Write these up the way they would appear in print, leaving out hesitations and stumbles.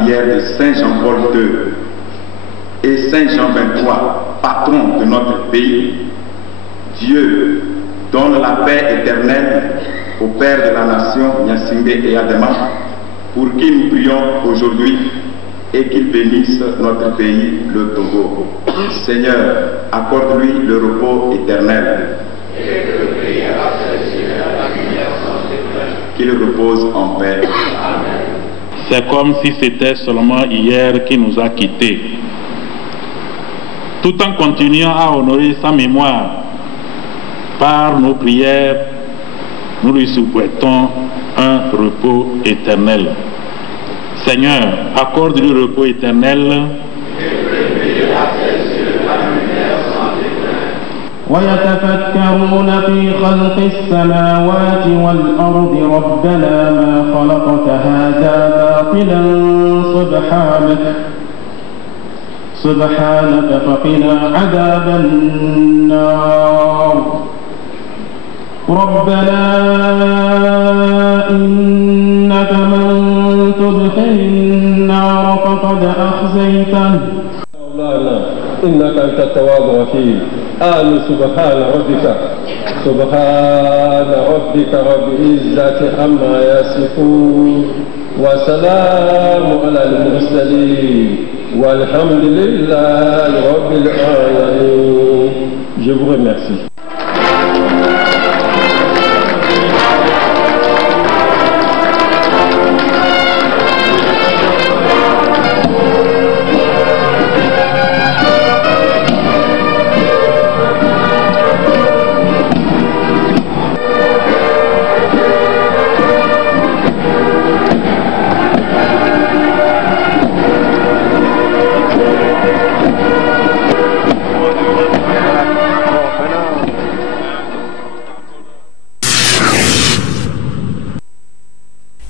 prière de Saint Jean-Paul II et Saint Jean XXIII, patron de notre pays, Dieu donne la paix éternelle au Père de la nation, Gnassingbé et Adama, pour qui nous prions aujourd'hui et qu'il bénisse notre pays, le Togo. Seigneur, accorde-lui le repos éternel. Qu'il repose en paix. C'est comme si c'était seulement hier qu'il nous a quittés. Tout en continuant à honorer sa mémoire, par nos prières, nous lui souhaitons un repos éternel. Seigneur, accorde-lui le repos éternel. ويتفكرون في خلق السماوات والأرض ربنا ما خلقت هذا باطلا سبحانك فقنا عذاب النار ربنا إنك من تدخل النار فقد أخزيته إنك أنت التواب الرحيم سبحان ربك رب العزة عما يصفون وسلام على المرسلين والحمد لله رب العالمين. Je vous remercie.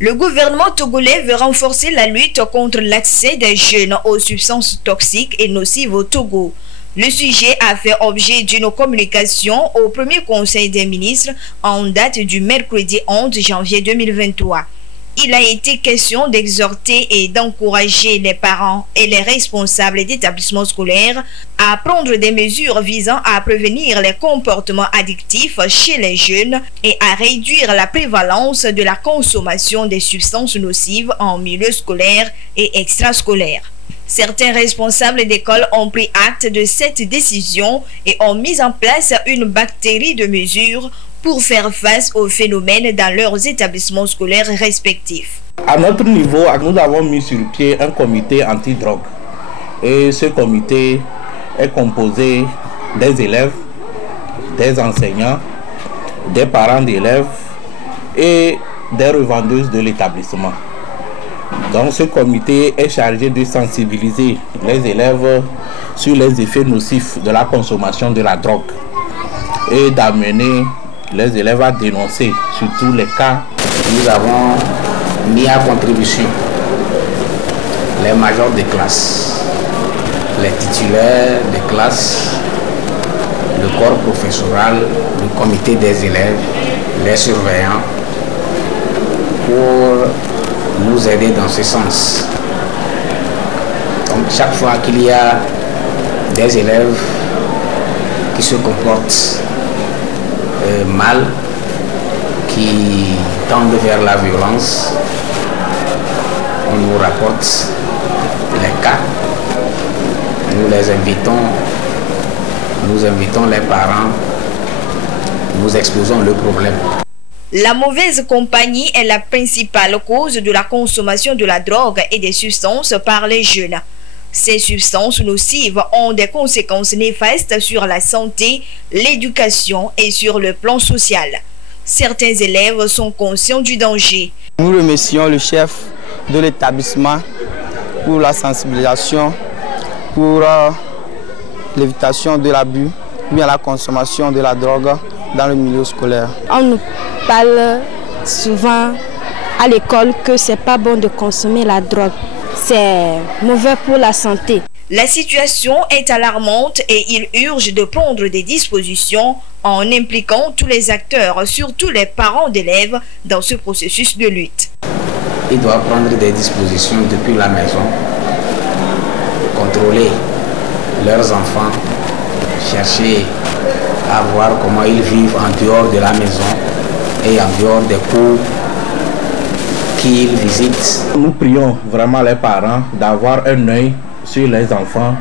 Le gouvernement togolais veut renforcer la lutte contre l'accès des jeunes aux substances toxiques et nocives au Togo. Le sujet a fait objet d'une communication au premier conseil des ministres en date du mercredi 11 janvier 2023. Il a été question d'exhorter et d'encourager les parents et les responsables d'établissements scolaires à prendre des mesures visant à prévenir les comportements addictifs chez les jeunes et à réduire la prévalence de la consommation des substances nocives en milieu scolaire et extrascolaire. Certains responsables d'école ont pris acte de cette décision et ont mis en place une batterie de mesures pour faire face au phénomène dans leurs établissements scolaires respectifs. À notre niveau, nous avons mis sur pied un comité anti-drogue. Et ce comité est composé des élèves, des enseignants, des parents d'élèves et des revendeuses de l'établissement. Donc ce comité est chargé de sensibiliser les élèves sur les effets nocifs de la consommation de la drogue et d'amener les élèves à dénoncer sur tous les cas. Nous avons mis à contribution les majors de classe, les titulaires de classe, le corps professoral, le comité des élèves, les surveillants, pour nous aider dans ce sens. Donc chaque fois qu'il y a des élèves qui se comportent mal, qui tendent vers la violence, on nous rapporte les cas, nous invitons les parents, nous exposons le problème. La mauvaise compagnie est la principale cause de la consommation de la drogue et des substances par les jeunes. Ces substances nocives ont des conséquences néfastes sur la santé, l'éducation et sur le plan social. Certains élèves sont conscients du danger. Nous remercions le chef de l'établissement pour la sensibilisation, pour l'évitation de l'abus, bien la consommation de la drogue dans le milieu scolaire. On nous parle souvent à l'école que c'est pas bon de consommer la drogue. C'est mauvais pour la santé. La situation est alarmante et il urge de prendre des dispositions en impliquant tous les acteurs, surtout les parents d'élèves, dans ce processus de lutte. il doit prendre des dispositions depuis la maison, contrôler leurs enfants, chercher à voir comment ils vivent en dehors de la maison et en dehors des cours qu'ils visitent. Nous prions vraiment les parents d'avoir un œil sur les enfants,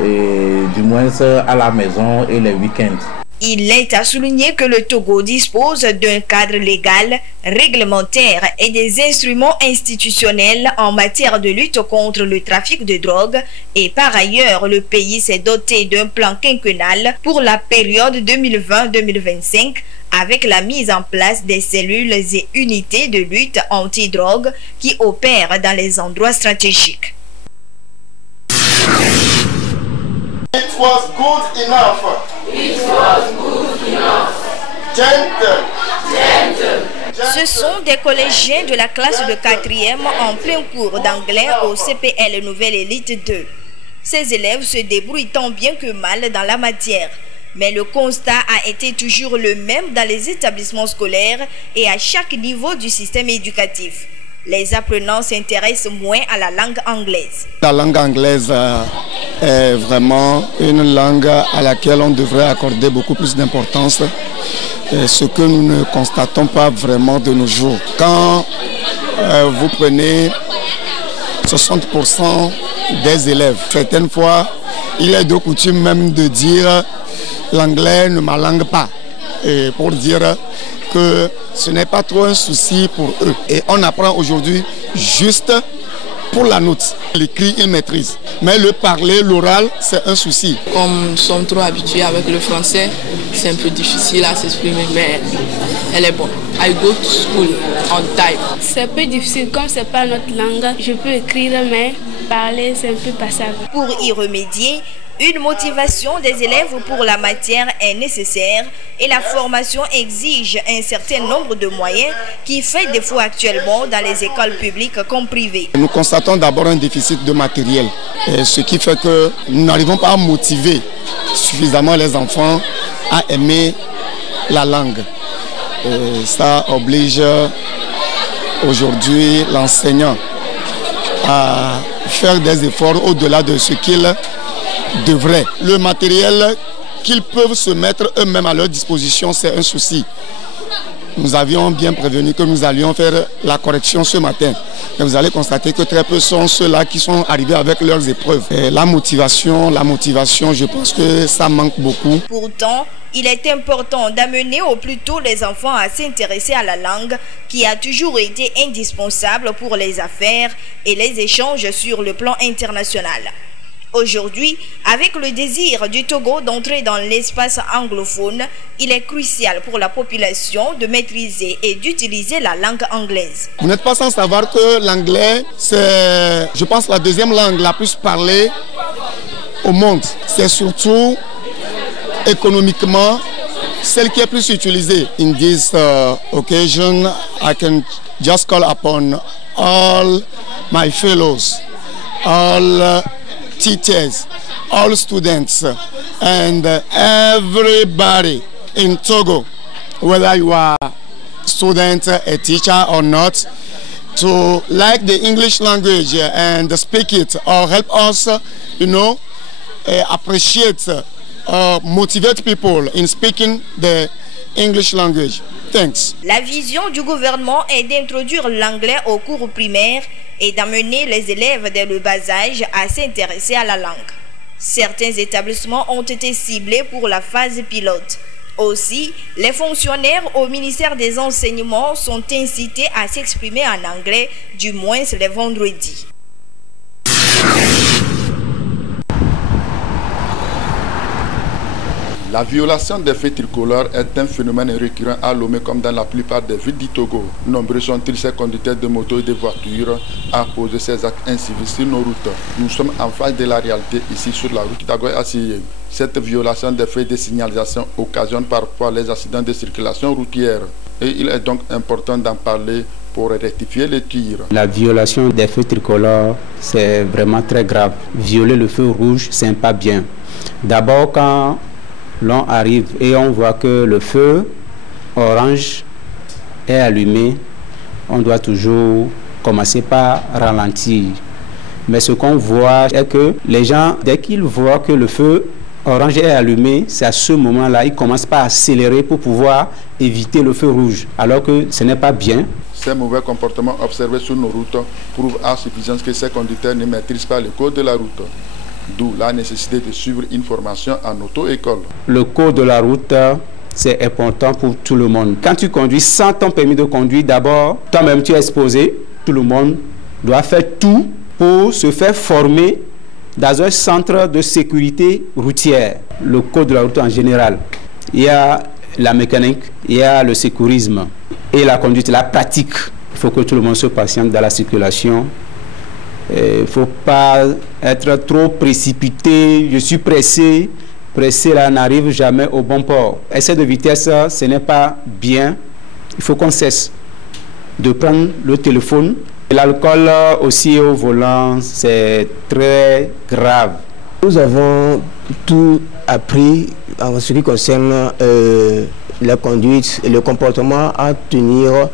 et du moins à la maison et les week-ends. Il est à souligner que le Togo dispose d'un cadre légal, réglementaire et des instruments institutionnels en matière de lutte contre le trafic de drogue, et par ailleurs le pays s'est doté d'un plan quinquennal pour la période 2020-2025 avec la mise en place des cellules et unités de lutte anti-drogue qui opèrent dans les endroits stratégiques. It was good enough. It was good enough. Gentle. Ce sont des collégiens de la classe de 4e en plein cours d'anglais au CPL Nouvelle Élite 2. Ces élèves se débrouillent tant bien que mal dans la matière. Mais le constat a été toujours le même dans les établissements scolaires et à chaque niveau du système éducatif. Les apprenants s'intéressent moins à la langue anglaise. La langue anglaise est vraiment une langue à laquelle on devrait accorder beaucoup plus d'importance, ce que nous ne constatons pas vraiment de nos jours. Quand vous prenez 60% des élèves, certaines fois, il est de coutume même de dire l'anglais ne ma langue pas, et pour dire que ce n'est pas trop un souci pour eux. Et on apprend aujourd'hui juste pour la note. L'écrit, ils maîtrisent. Mais le parler, l'oral, c'est un souci. Comme nous sommes trop habitués avec le français, c'est un peu difficile à s'exprimer, mais elle est bonne. I go to school on time. C'est un peu difficile, comme c'est pas notre langue. Je peux écrire, mais parler, c'est un peu passable. Pour y remédier, une motivation des élèves pour la matière est nécessaire et la formation exige un certain nombre de moyens qui fait défaut actuellement dans les écoles publiques comme privées. Nous constatons d'abord un déficit de matériel, ce qui fait que nous n'arrivons pas à motiver suffisamment les enfants à aimer la langue. Ça oblige aujourd'hui l'enseignant à faire des efforts au-delà de ce qu'il devrait. Le matériel qu'ils peuvent se mettre eux-mêmes à leur disposition, c'est un souci. Nous avions bien prévenu que nous allions faire la correction ce matin. Et vous allez constater que très peu sont ceux-là qui sont arrivés avec leurs épreuves. Et la motivation, je pense que ça manque beaucoup. Pourtant, il est important d'amener au plus tôt les enfants à s'intéresser à la langue qui a toujours été indispensable pour les affaires et les échanges sur le plan international. Aujourd'hui, avec le désir du Togo d'entrer dans l'espace anglophone, il est crucial pour la population de maîtriser et d'utiliser la langue anglaise. Vous n'êtes pas sans savoir que l'anglais, c'est, je pense, la deuxième langue la plus parlée au monde. C'est surtout économiquement celle qui est plus utilisée. In this occasion, I can just call upon all my fellows, all teachers, all students, and everybody in Togo, whether you are a student, a teacher or not, to like the English language and speak it or help us, appreciate, motivate people in speaking the English language. Thanks. La vision du gouvernement est d'introduire l'anglais au cours primaire et d'amener les élèves dès le bas âge à s'intéresser à la langue. Certains établissements ont été ciblés pour la phase pilote. Aussi, les fonctionnaires au ministère des Enseignements sont incités à s'exprimer en anglais, du moins les vendredis. La violation des faits tricolores est un phénomène récurrent à Lomé comme dans la plupart des villes du Togo. Nombreux sont-ils ces conducteurs de motos et de voitures à poser ces actes inciviques sur nos routes. Nous sommes en face de la réalité ici sur la route Kitagoy-Assiyé. Cette violation des faits de signalisation occasionne parfois les accidents de circulation routière. Et il est donc important d'en parler pour rectifier les tirs. La violation des feux tricolores, c'est vraiment très grave. Violer le feu rouge, c'est pas bien. D'abord, quand l'on arrive et on voit que le feu orange est allumé, on doit toujours commencer par ralentir. Mais ce qu'on voit est que les gens, dès qu'ils voient que le feu orange est allumé, c'est à ce moment-là, ils commencent par accélérer pour pouvoir éviter le feu rouge, alors que ce n'est pas bien. Ces mauvais comportements observés sur nos routes prouvent à suffisance que ces conducteurs ne maîtrisent pas le code de la route. D'où la nécessité de suivre une formation en auto-école. Le code de la route, c'est important pour tout le monde. Quand tu conduis sans ton permis de conduire, d'abord, toi-même tu es exposé. Tout le monde doit faire tout pour se faire former dans un centre de sécurité routière. Le code de la route en général. Il y a la mécanique, il y a le sécurisme et la conduite, la pratique. Il faut que tout le monde se patiente dans la circulation. Il ne faut pas être trop précipité. Je suis pressé. Pressé là n'arrive jamais au bon port. Excès de vitesse, ce n'est pas bien. Il faut qu'on cesse de prendre le téléphone. L'alcool aussi au volant, c'est très grave. Nous avons tout appris en ce qui concerne la conduite et le comportement à tenir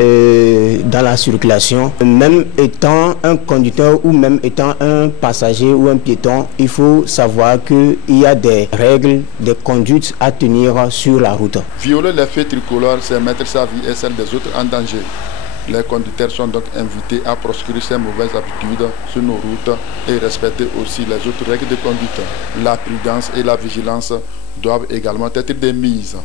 dans la circulation. Même étant un conducteur ou même étant un passager ou un piéton, il faut savoir qu'il y a des règles de conduite à tenir sur la route. Violer les feux tricolores, c'est mettre sa vie et celle des autres en danger. Les conducteurs sont donc invités à proscrire ces mauvaises habitudes sur nos routes et respecter aussi les autres règles de conduite. La prudence et la vigilance doivent également être des mises.